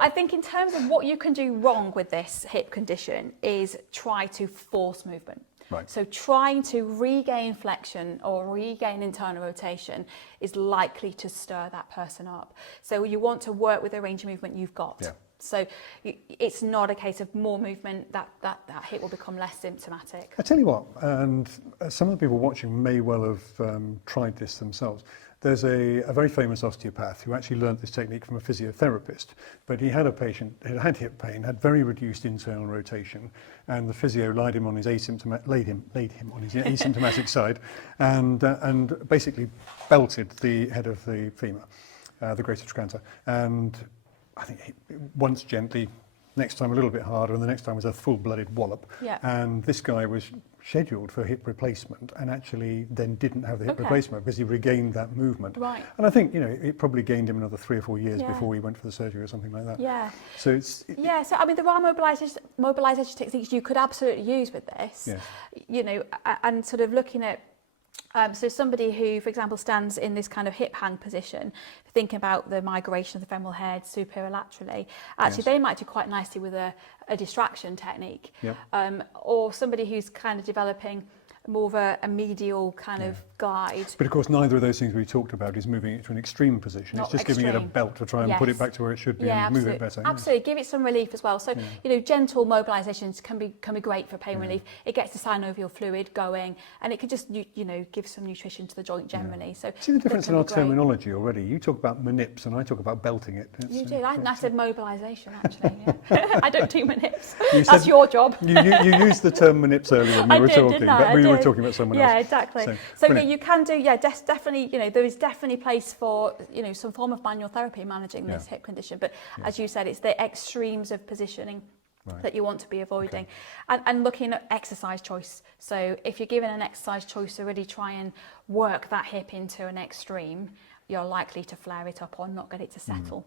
I think in terms of what you can do wrong with this hip condition is try to force movement. Right. So trying to regain flexion or regain internal rotation is likely to stir that person up. So you want to work with the range of movement you've got. Yeah. So it's not a case of more movement, that hip will become less symptomatic. I tell you what, and some of the people watching may well have tried this themselves. There's a very famous osteopath who actually learnt this technique from a physiotherapist, but he had a patient who had hip pain, had very reduced internal rotation, and the physio laid him on his asymptomatic side, and basically belted the head of the femur, the greater trochanter, and I think once gently, next time a little bit harder, and the next time was a full-blooded wallop. Yeah. And this guy was scheduled for hip replacement and actually then didn't have the hip replacement because he regained that movement. Right. And I think, it probably gained him another 3 or 4 years before he went for the surgery or something like that. Yeah. So so I mean, there are mobilisation techniques you could absolutely use with this. Yes. And sort of looking at so somebody who, for example, stands in this kind of hip hang position, thinking about the migration of the femoral head superolaterally, actually they might do quite nicely with a distraction technique. Yep. Or somebody who's kind of developing more of a medial kind of glide. But of course, neither of those things we talked about is moving it to an extreme position. Not it's just extreme. giving it a belt to try and put it back to where it should be and move it better. Absolutely, give it some relief as well. So, gentle mobilisations can be great for pain relief. It gets the synovial fluid going, and it could just, give some nutrition to the joint generally. So, see the difference in our terminology already? You talk about manips and I talk about belting it. You do. I said mobilisation, actually. Yeah. I don't do manips. That's your job. You used the term manips earlier when we were talking, but we were talking about someone else. Yeah, exactly. So you can do, definitely, there is definitely place for, some form of manual therapy managing this hip condition. But as you said, it's the extremes of positioning that you want to be avoiding. And looking at exercise choice. So if you're given an exercise choice to really try and work that hip into an extreme, you're likely to flare it up or not get it to settle.